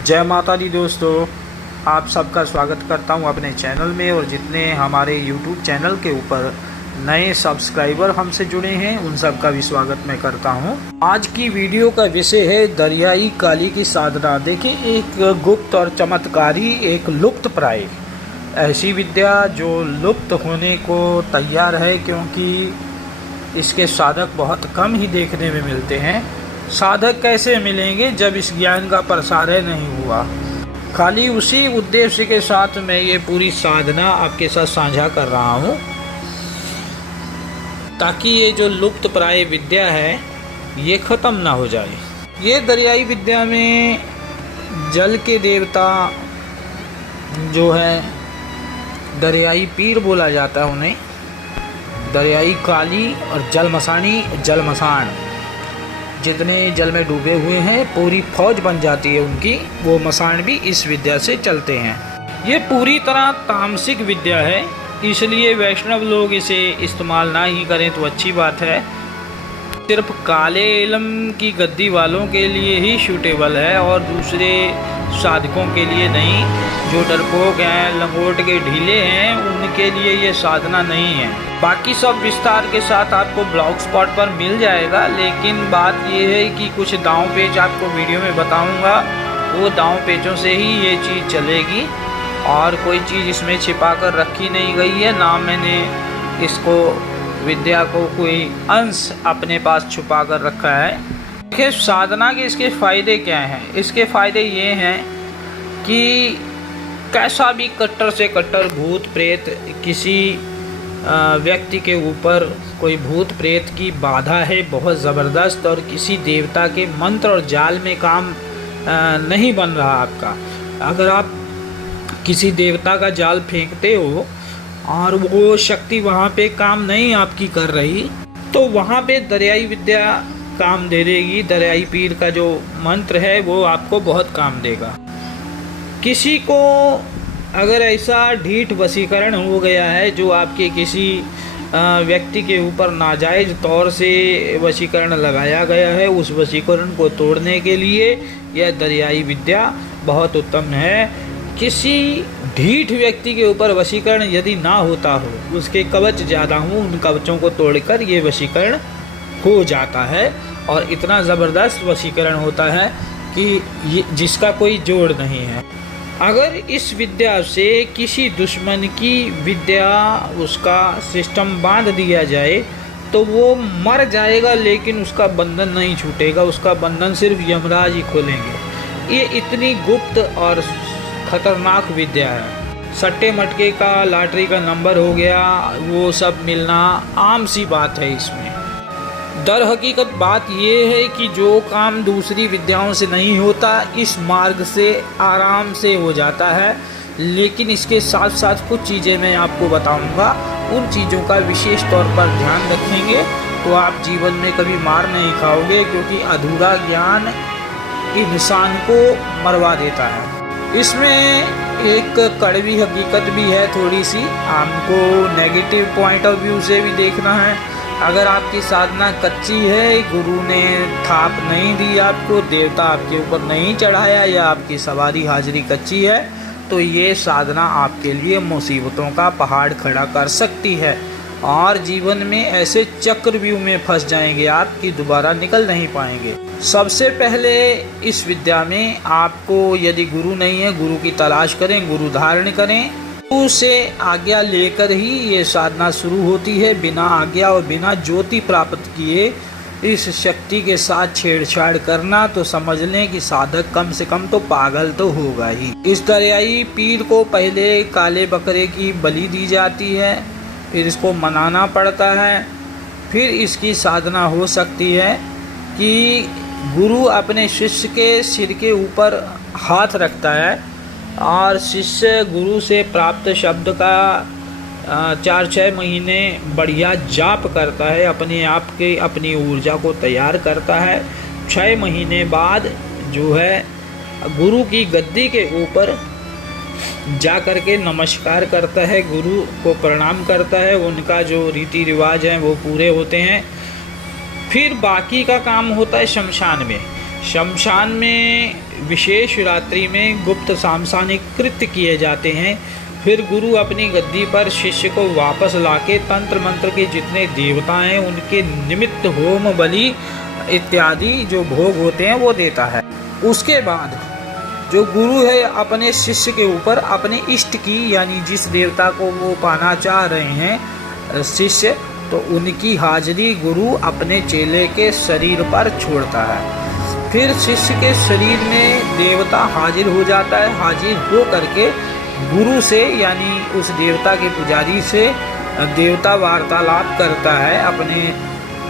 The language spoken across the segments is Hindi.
जय माता दी दोस्तों, आप सबका स्वागत करता हूं अपने चैनल में। और जितने हमारे YouTube चैनल के ऊपर नए सब्सक्राइबर हमसे जुड़े हैं उन सब का भी स्वागत मैं करता हूं। आज की वीडियो का विषय है दरियाई काली की साधना। देखिए, एक गुप्त और चमत्कारी, एक लुप्त प्राय ऐसी विद्या जो लुप्त होने को तैयार है, क्योंकि इसके साधक बहुत कम ही देखने में मिलते हैं। साधक कैसे मिलेंगे जब इस ज्ञान का प्रसार नहीं हुआ। खाली उसी उद्देश्य के साथ मैं ये पूरी साधना आपके साथ साझा कर रहा हूँ, ताकि ये जो लुप्त प्राय विद्या है ये ख़त्म ना हो जाए। ये दरियाई विद्या में जल के देवता जो है दरियाई पीर बोला जाता है उन्हें, दरियाई काली और जल मसान जितने जल में डूबे हुए हैं पूरी फौज बन जाती है उनकी। वो मसान भी इस विद्या से चलते हैं। ये पूरी तरह तामसिक विद्या है, इसलिए वैष्णव लोग इसे इस्तेमाल ना ही करें तो अच्छी बात है। सिर्फ काले इल्म की गद्दी वालों के लिए ही सूटेबल है और दूसरे साधकों के लिए नहीं। जो डरपोक हैं, लंगोट के ढीले हैं, उनके लिए ये साधना नहीं है। बाकी सब विस्तार के साथ आपको ब्लॉग स्पॉट पर मिल जाएगा, लेकिन बात ये है कि कुछ दांव पेच आपको वीडियो में बताऊंगा। वो दांव पेचों से ही ये चीज़ चलेगी और कोई चीज़ इसमें छिपा कर रखी नहीं गई है, ना मैंने इसको विद्या को कोई अंश अपने पास छुपा कर रखा है। देखिए, साधना के इसके फ़ायदे क्या हैं। इसके फ़ायदे ये हैं कि कैसा भी कट्टर से कट्टर भूत प्रेत, किसी व्यक्ति के ऊपर कोई भूत प्रेत की बाधा है बहुत ज़बरदस्त, और किसी देवता के मंत्र और जाल में काम नहीं बन रहा आपका। अगर आप किसी देवता का जाल फेंकते हो और वो शक्ति वहाँ पे काम नहीं आपकी कर रही, तो वहाँ पे दरियाई विद्या काम दे देगी। दरियाई पीर का जो मंत्र है वो आपको बहुत काम देगा। किसी को अगर ऐसा ढीठ वशीकरण हो गया है जो आपके किसी व्यक्ति के ऊपर नाजायज़ तौर से वशीकरण लगाया गया है, उस वशीकरण को तोड़ने के लिए यह दरियाई विद्या बहुत उत्तम है। किसी ढीठ व्यक्ति के ऊपर वशीकरण यदि ना होता हो, उसके कवच ज़्यादा हों, उन कवचों को तोड़कर ये वशीकरण हो जाता है और इतना ज़बरदस्त वशीकरण होता है कि ये जिसका कोई जोड़ नहीं है। अगर इस विद्या से किसी दुश्मन की विद्या, उसका सिस्टम बांध दिया जाए तो वो मर जाएगा, लेकिन उसका बंधन नहीं छूटेगा। उसका बंधन सिर्फ यमराज ही खोलेंगे। ये इतनी गुप्त और ख़तरनाक विद्या है। सट्टे मटके का, लॉटरी का नंबर हो गया, वो सब मिलना आम सी बात है इसमें। दर हकीकत बात ये है कि जो काम दूसरी विद्याओं से नहीं होता, इस मार्ग से आराम से हो जाता है। लेकिन इसके साथ साथ कुछ चीज़ें मैं आपको बताऊंगा, उन चीज़ों का विशेष तौर पर ध्यान रखेंगे तो आप जीवन में कभी मार नहीं खाओगे, क्योंकि अधूरा ज्ञान इंसान को मरवा देता है। इसमें एक कड़वी हकीकत भी है थोड़ी सी, हमको नेगेटिव पॉइंट ऑफ व्यू से भी देखना है। अगर आपकी साधना कच्ची है, गुरु ने थाप नहीं दी आपको, देवता आपके ऊपर नहीं चढ़ाया, या आपकी सवारी हाजिरी कच्ची है, तो ये साधना आपके लिए मुसीबतों का पहाड़ खड़ा कर सकती है और जीवन में ऐसे चक्रव्यूह में फंस जाएंगे आप कि दोबारा निकल नहीं पाएंगे। सबसे पहले इस विद्या में आपको, यदि गुरु नहीं है, गुरु की तलाश करें, गुरु धारण करें। गुरु से आज्ञा लेकर ही ये साधना शुरू होती है। बिना आज्ञा और बिना ज्योति प्राप्त किए इस शक्ति के साथ छेड़छाड़ करना तो समझ लें कि साधक कम से कम तो पागल तो होगा ही। इस दरियाई पीर को पहले काले बकरे की बलि दी जाती है, फिर इसको मनाना पड़ता है, फिर इसकी साधना हो सकती है कि गुरु अपने शिष्य के सिर के ऊपर हाथ रखता है और शिष्य गुरु से प्राप्त शब्द का 4-6 महीने बढ़िया जाप करता है, अपने आप के अपनी ऊर्जा को तैयार करता है। 6 महीने बाद जो है गुरु की गद्दी के ऊपर जा कर के नमस्कार करता है, गुरु को प्रणाम करता है, उनका जो रीति रिवाज हैं वो पूरे होते हैं। फिर बाकी का काम होता है शमशान में। शमशान में विशेष रात्रि में गुप्त सांसानिक कृत्य किए जाते हैं। फिर गुरु अपनी गद्दी पर शिष्य को वापस लाके तंत्र मंत्र के जितने देवता हैं उनके निमित्त होम बलि इत्यादि जो भोग होते हैं वो देता है। उसके बाद जो गुरु है अपने शिष्य के ऊपर अपने इष्ट की, यानी जिस देवता को वो पाना चाह रहे हैं शिष्य, तो उनकी हाजिरी गुरु अपने चेले के शरीर पर छोड़ता है। फिर शिष्य के शरीर में देवता हाजिर हो जाता है। हाजिर हो करके गुरु से यानी उस देवता के पुजारी से देवता वार्तालाप करता है अपने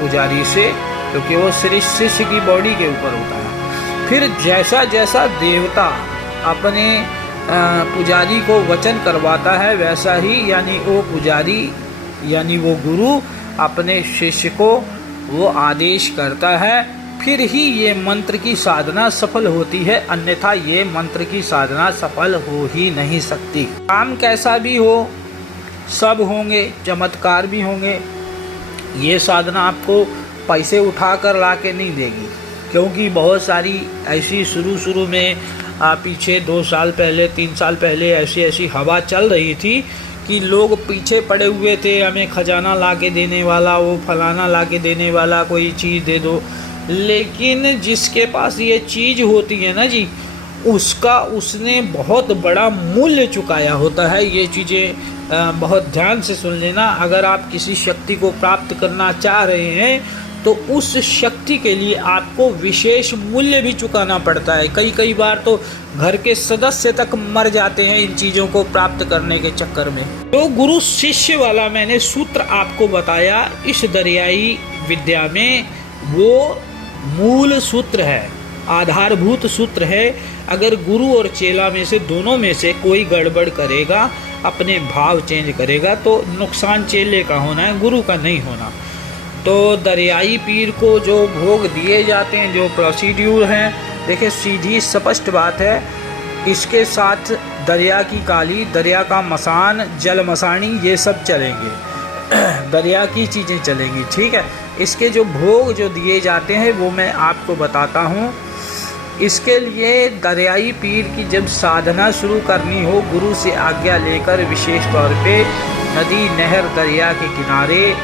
पुजारी से, क्योंकि वो शिष्य की बॉडी के ऊपर होता है। फिर जैसा जैसा देवता अपने पुजारी को वचन करवाता है वैसा ही यानी वो पुजारी यानी वो गुरु अपने शिष्य को वो आदेश करता है। फिर ही ये मंत्र की साधना सफल होती है, अन्यथा ये मंत्र की साधना सफल हो ही नहीं सकती। काम कैसा भी हो, सब होंगे, चमत्कार भी होंगे। ये साधना आपको पैसे उठा कर ला के नहीं देगी, क्योंकि बहुत सारी ऐसी शुरू में पीछे 2 साल पहले 3 साल पहले ऐसी हवा चल रही थी कि लोग पीछे पड़े हुए थे, हमें खजाना ला के देने वाला, वो फलाना ला के देने वाला, कोई चीज़ दे दो। लेकिन जिसके पास ये चीज़ होती है ना जी, उसने बहुत बड़ा मूल्य चुकाया होता है। ये चीज़ें बहुत ध्यान से सुन लेना। अगर आप किसी शक्ति को प्राप्त करना चाह रहे हैं तो उस शक्ति के लिए आपको विशेष मूल्य भी चुकाना पड़ता है। कई बार तो घर के सदस्य तक मर जाते हैं इन चीज़ों को प्राप्त करने के चक्कर में। तो गुरु शिष्य वाला मैंने सूत्र आपको बताया, इस दरियाई विद्या में वो मूल सूत्र है, आधारभूत सूत्र है। अगर गुरु और चेला में से दोनों में से कोई गड़बड़ करेगा, अपने भाव चेंज करेगा, तो नुकसान चेले का होना है, गुरु का नहीं होना। तो दरियाई पीर को जो भोग दिए जाते हैं, जो प्रोसीड्यूर हैं, देखिए सीधी स्पष्ट बात है। इसके साथ दरिया की काली, दरिया का मसान, जल मसानी, ये सब चलेंगे, दरिया की चीज़ें चलेंगी, ठीक है। इसके जो भोग जो दिए जाते हैं वो मैं आपको बताता हूँ। इसके लिए दरियाई पीर की जब साधना शुरू करनी हो, गुरु से आज्ञा लेकर विशेष तौर पे नदी, नहर, दरिया के किनारे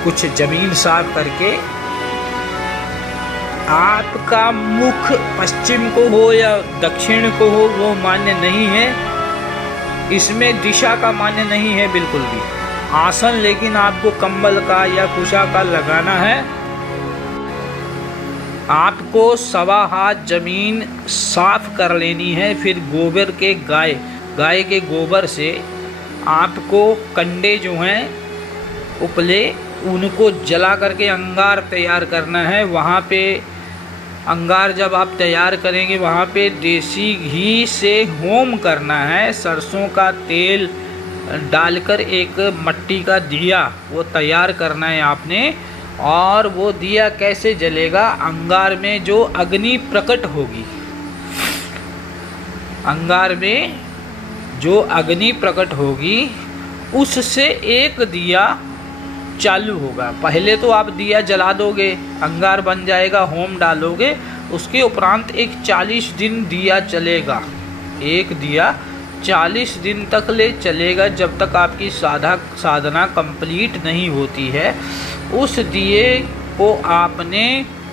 कुछ ज़मीन साफ करके, आपका मुख पश्चिम को हो या दक्षिण को हो वो मान्य नहीं है, इसमें दिशा का मान्य नहीं है बिल्कुल भी। आसन लेकिन आपको कंबल का या कुशा का लगाना है। आपको 1.25 हाथ जमीन साफ कर लेनी है। फिर गोबर के गाय के गोबर से आपको कंडे जो हैं उपले, उनको जला करके अंगार तैयार करना है। वहाँ पे अंगार जब आप तैयार करेंगे वहाँ पे देसी घी से होम करना है। सरसों का तेल डालकर एक मट्टी का दिया वो तैयार करना है आपने। और वो दिया कैसे जलेगा? अंगार में जो अग्नि प्रकट होगी, अंगार में जो अग्नि प्रकट होगी उससे एक दिया चालू होगा। पहले तो आप दिया जला दोगे, अंगार बन जाएगा, होम डालोगे, उसके उपरांत एक 40 दिन दिया चलेगा। एक दिया 40 दिन तक ले चलेगा, जब तक आपकी साधना कंप्लीट नहीं होती है। उस दिए को आपने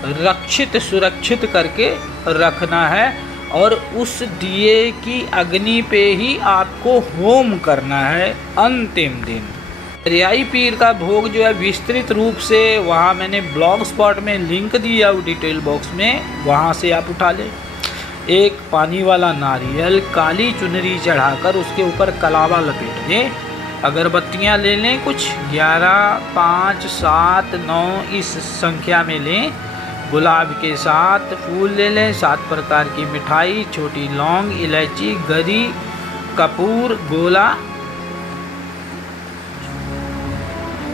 रक्षित सुरक्षित करके रखना है और उस दिए की अग्नि पे ही आपको होम करना है अंतिम दिन। दरियाई पीर का भोग जो है विस्तृत रूप से वहाँ मैंने ब्लॉग स्पॉट में लिंक दिया हुआ डिटेल बॉक्स में, वहाँ से आप उठा लें। एक पानी वाला नारियल काली चुनरी चढ़ाकर उसके ऊपर कलावा लपेट दें। अगरबत्तियाँ ले लें, कुछ 11, 5, 7, 9 इस संख्या में लें। गुलाब के साथ फूल ले लें, 7 प्रकार की मिठाई, छोटी लौंग, इलायची, गरी, कपूर, गोला,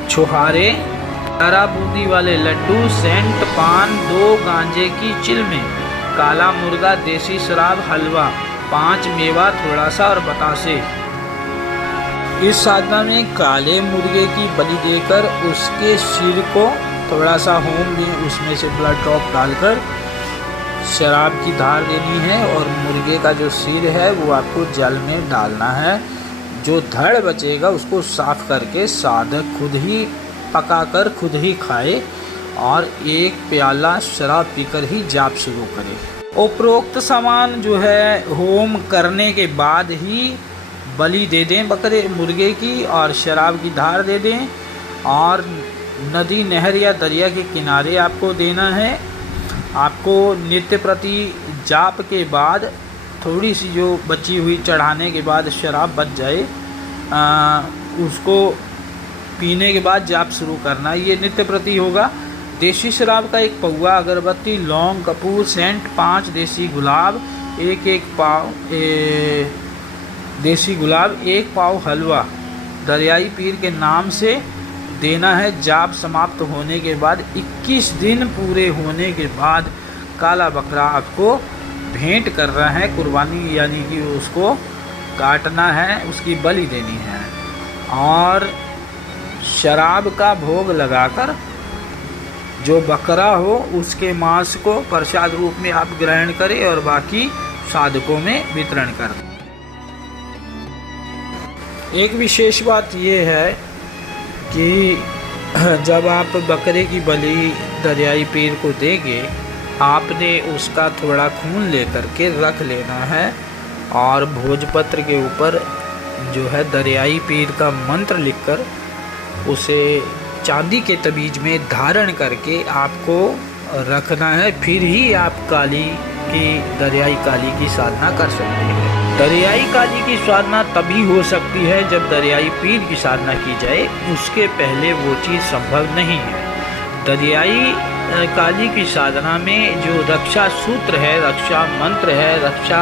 छुहारे, हरा बूंदी वाले लड्डू, सेंट, पान, 2 गांजे की चिलमें, काला मुर्गा, देसी शराब, हलवा, 5 मेवा, थोड़ा सा और बतासे। इस साधना में काले मुर्गे की बलि देकर उसके सिर को थोड़ा सा होम भी उसमें से ब्लड ड्रॉप डालकर शराब की धार देनी है और मुर्गे का जो सिर है वो आपको जल में डालना है। जो धड़ बचेगा उसको साफ करके साधक खुद ही पकाकर खुद ही खाए और एक प्याला शराब पीकर ही जाप शुरू करे। उपरोक्त सामान जो है होम करने के बाद ही बलि दे दें बकरे मुर्गे की, और शराब की धार दे दें, और नदी नहर या दरिया के किनारे आपको देना है। आपको नित्य प्रति जाप के बाद थोड़ी सी जो बची हुई चढ़ाने के बाद शराब बच जाए उसको पीने के बाद जाप शुरू करना, ये नित्य प्रति होगा। देसी शराब का 1 पौवा, अगरबत्ती, लौंग, कपूर, सेंट, 5 देसी गुलाब, 1 पाव देसी गुलाब, 1 पाव हलवा दरियाई पीर के नाम से देना है। जाप समाप्त होने के बाद 21 दिन पूरे होने के बाद काला बकरा आपको भेंट करना है, कुर्बानी यानी कि उसको काटना है, उसकी बलि देनी है, और शराब का भोग लगाकर जो बकरा हो उसके मांस को प्रसाद रूप में आप ग्रहण करें और बाकी साधकों में वितरण कर दें। एक विशेष बात यह है कि जब आप बकरे की बलि दरियाई पीर को देंगे, आपने उसका थोड़ा खून लेकर के रख लेना है और भोजपत्र के ऊपर जो है दरियाई पीर का मंत्र लिखकर उसे चांदी के तबीज में धारण करके आपको रखना है। फिर ही आप दरियाई काली की साधना कर सकते हैं। दरियाई काली की साधना तभी हो सकती है जब दरियाई पीर की साधना की जाए, उसके पहले वो चीज़ संभव नहीं है। दरियाई काली की साधना में जो रक्षा सूत्र है, रक्षा मंत्र है, रक्षा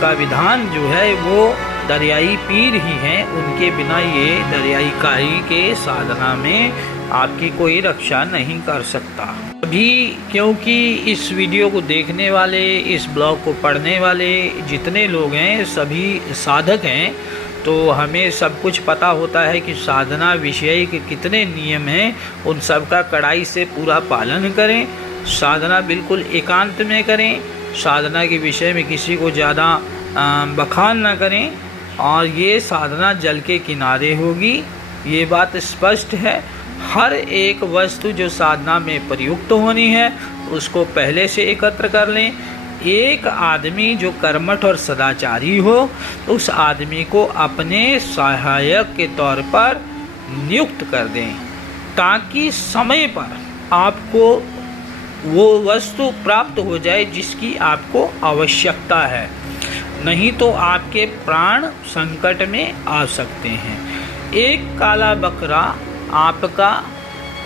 का विधान जो है वो दरियाई पीर ही हैं। उनके बिना ये दरियाई काली के साधना में आपकी कोई रक्षा नहीं कर सकता। अभी क्योंकि इस वीडियो को देखने वाले, इस ब्लॉग को पढ़ने वाले जितने लोग हैं सभी साधक हैं, तो हमें सब कुछ पता होता है कि साधना विषय के कितने नियम हैं, उन सब का कड़ाई से पूरा पालन करें। साधना बिल्कुल एकांत में करें, साधना के विषय में किसी को ज़्यादा बखान ना करें, और ये साधना जल के किनारे होगी, ये बात स्पष्ट है। हर एक वस्तु जो साधना में प्रयुक्त होनी है उसको पहले से एकत्र कर लें। एक आदमी जो कर्मठ और सदाचारी हो उस आदमी को अपने सहायक के तौर पर नियुक्त कर दें, ताकि समय पर आपको वो वस्तु प्राप्त हो जाए जिसकी आपको आवश्यकता है, नहीं तो आपके प्राण संकट में आ सकते हैं। एक काला बकरा आपका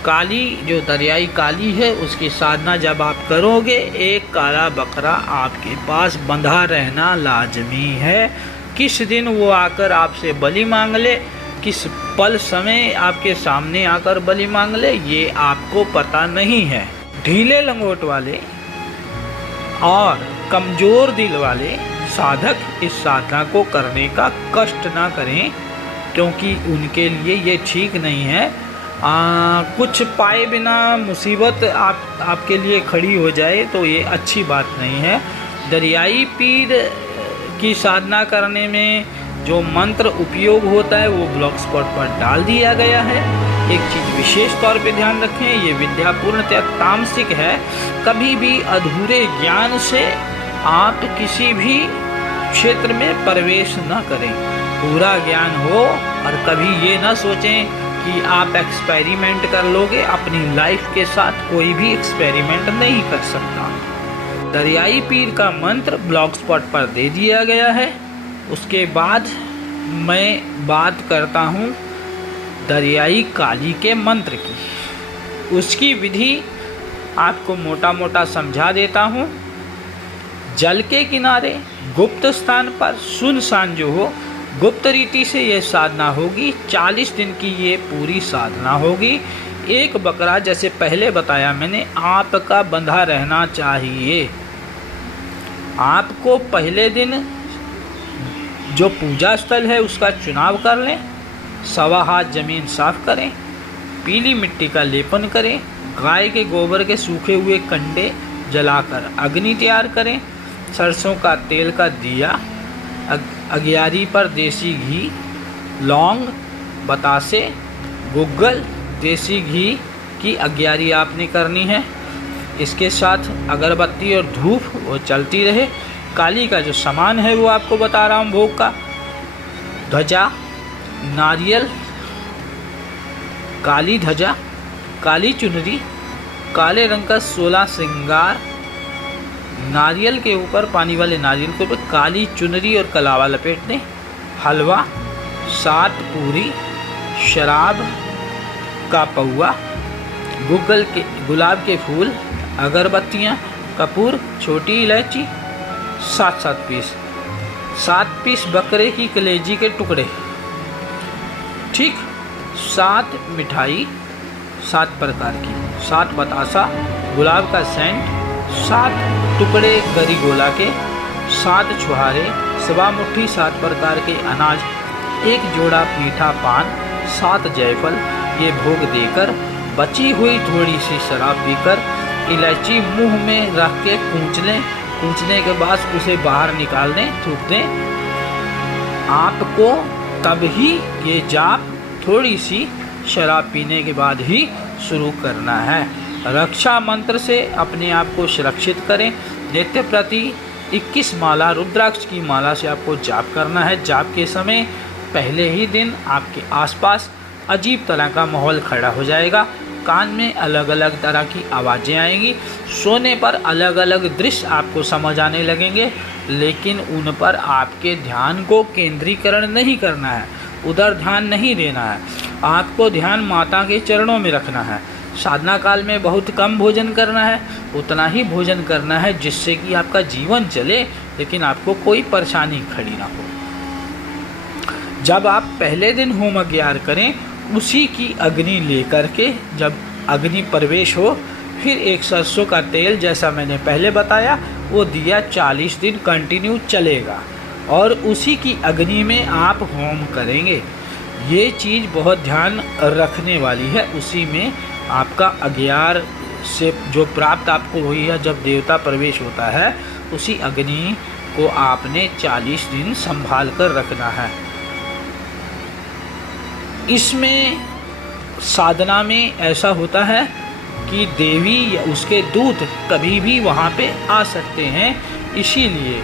काली जो दरियाई काली है उसकी साधना जब आप करोगे, एक काला बकरा आपके पास बंधा रहना लाजमी है। किस दिन वो आकर आपसे बलि मांग ले, किस पल समय आपके सामने आकर बलि मांग ले, ये आपको पता नहीं है। ढीले लंगोट वाले और कमज़ोर दिल वाले साधक इस साधना को करने का कष्ट ना करें, क्योंकि उनके लिए ये ठीक नहीं है। कुछ पाए बिना मुसीबत आपके लिए खड़ी हो जाए तो ये अच्छी बात नहीं है। दरियाई पीर की साधना करने में जो मंत्र उपयोग होता है वो ब्लॉग स्पॉट पर डाल दिया गया है। एक चीज़ विशेष तौर पे ध्यान रखें, ये विद्या पूर्णतः तामसिक है। कभी भी अधूरे ज्ञान से आप किसी भी क्षेत्र में प्रवेश न करें, पूरा ज्ञान हो। और कभी ये ना सोचें कि आप एक्सपेरिमेंट कर लोगे, अपनी लाइफ के साथ कोई भी एक्सपेरिमेंट नहीं कर सकता। दरियाई पीर का मंत्र ब्लॉग स्पॉट पर दे दिया गया है। उसके बाद मैं बात करता हूँ दरियाई काली के मंत्र की। उसकी विधि आपको मोटा मोटा समझा देता हूँ। जल के किनारे गुप्त स्थान पर सुनसान जो हो, गुप्त रीति से ये साधना होगी। 40 दिन की ये पूरी साधना होगी। एक बकरा जैसे पहले बताया मैंने आपका बंधा रहना चाहिए। आपको पहले दिन जो पूजा स्थल है उसका चुनाव कर लें, 1.25 हाथ जमीन साफ करें, पीली मिट्टी का लेपन करें, गाय के गोबर के सूखे हुए कंडे जलाकर अग्नि तैयार करें। सरसों का तेल का दिया, अगियारी पर देसी घी, लौंग, बतासे, गुग्गल, देसी घी की अगियारी आपने करनी है। इसके साथ अगरबत्ती और धूप वो चलती रहे। काली का जो सामान है वो आपको बता रहा हूँ भोग का, ध्वजा, नारियल, काली ध्वजा, काली चुनरी, काले रंग का 16 श्रृंगार, नारियल के ऊपर, पानी वाले नारियल के ऊपर काली चुनरी और कलावा लपेटने, हलवा, 7 पूरी, शराब का पौआ, गुलाब के फूल, अगरबत्तियाँ, कपूर, छोटी इलायची, 7 पीस, 7 पीस बकरे की कलेजी के टुकड़े, ठीक, 7 मिठाई 7 प्रकार की, 7 बतासा, गुलाब का सेंट, 7 टुकड़े गरी गोला के, 7 छुहारे, 1 मुट्ठी 7 प्रकार के अनाज, 1 जोड़ा मीठा पान, 7 जायफल, ये भोग देकर बची हुई थोड़ी सी शराब पीकर इलायची मुंह में रख के कूच लें। कूचने के बाद उसे बाहर निकाल दें, थूक दें। आपको तब ही ये जाप थोड़ी सी शराब पीने के बाद ही शुरू करना है। रक्षा मंत्र से अपने आप को सुरक्षित करें। नित्य प्रति 21 माला रुद्राक्ष की माला से आपको जाप करना है। जाप के समय पहले ही दिन आपके आसपास अजीब तरह का माहौल खड़ा हो जाएगा। कान में अलग अलग तरह की आवाज़ें आएंगी। सोने पर अलग अलग दृश्य आपको समझ आने लगेंगे, लेकिन उन पर आपके ध्यान को केंद्रीकरण नहीं करना है, उधर ध्यान नहीं देना है। आपको ध्यान माता के चरणों में रखना है। साधना काल में बहुत कम भोजन करना है, उतना ही भोजन करना है जिससे कि आपका जीवन चले, लेकिन आपको कोई परेशानी खड़ी ना हो। जब आप पहले दिन होम अज्ञार करें, उसी की अग्नि लेकर के जब अग्नि प्रवेश हो, फिर एक सरसों का तेल, जैसा मैंने पहले बताया, वो दिया 40 दिन कंटिन्यू चलेगा और उसी की अग्नि में आप होम करेंगे। ये चीज़ बहुत ध्यान रखने वाली है। उसी में आपका अज्ञार से जो प्राप्त आपको हुई है, जब देवता प्रवेश होता है, उसी अग्नि को आपने 40 दिन संभाल कर रखना है। इसमें साधना में ऐसा होता है कि देवी या उसके दूत कभी भी वहाँ पे आ सकते हैं, इसीलिए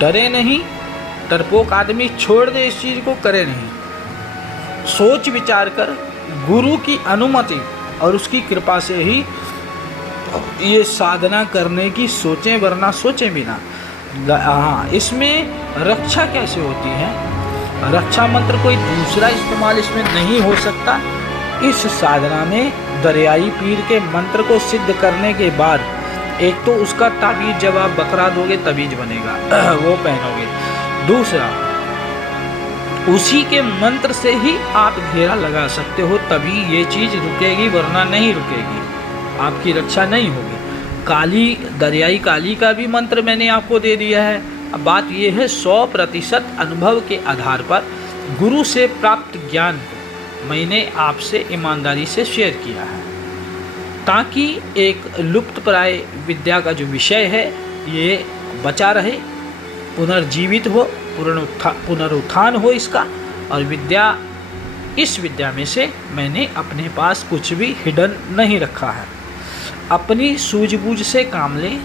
डरे नहीं। डरपोक आदमी छोड़ दे, इस चीज़ को करे नहीं। सोच विचार कर गुरु की अनुमति और उसकी कृपा से ही ये साधना करने की सोचें, वरना सोचें बिना। हाँ, इसमें रक्षा कैसे होती है? रक्षा मंत्र कोई दूसरा इस्तेमाल इसमें नहीं हो सकता। इस साधना में दरियाई पीर के मंत्र को सिद्ध करने के बाद एक तो उसका ताबीज, जब आप बकरा दोगे तबीज बनेगा, वो पहनोगे। दूसरा, उसी के मंत्र से ही आप घेरा लगा सकते हो, तभी ये चीज़ रुकेगी, वरना नहीं रुकेगी, आपकी रक्षा नहीं होगी। काली, दरियाई काली का भी मंत्र मैंने आपको दे दिया है। अब बात यह है, 100% अनुभव के आधार पर गुरु से प्राप्त ज्ञान को मैंने आपसे ईमानदारी से शेयर किया है, ताकि एक लुप्तप्राय विद्या का जो विषय है ये बचा रहे, पुनर्जीवित हो, पुनरुत्थान हो इसका। और इस विद्या में से मैंने अपने पास कुछ भी हिडन नहीं रखा है। अपनी सूझबूझ से काम लें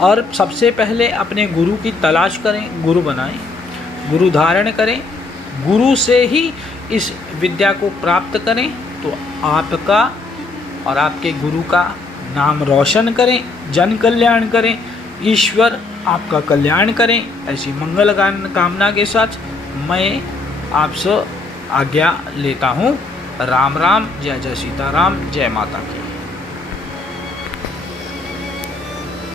और सबसे पहले अपने गुरु की तलाश करें, गुरु बनाएं, गुरु धारण करें, गुरु से ही इस विद्या को प्राप्त करें, तो आपका और आपके गुरु का नाम रोशन करें, जन कल्याण करें, ईश्वर आपका कल्याण करें। ऐसी मंगल कामना के साथ मैं आपसे आज्ञा लेता हूँ। राम राम, जय जय सीताराम, जय माता की।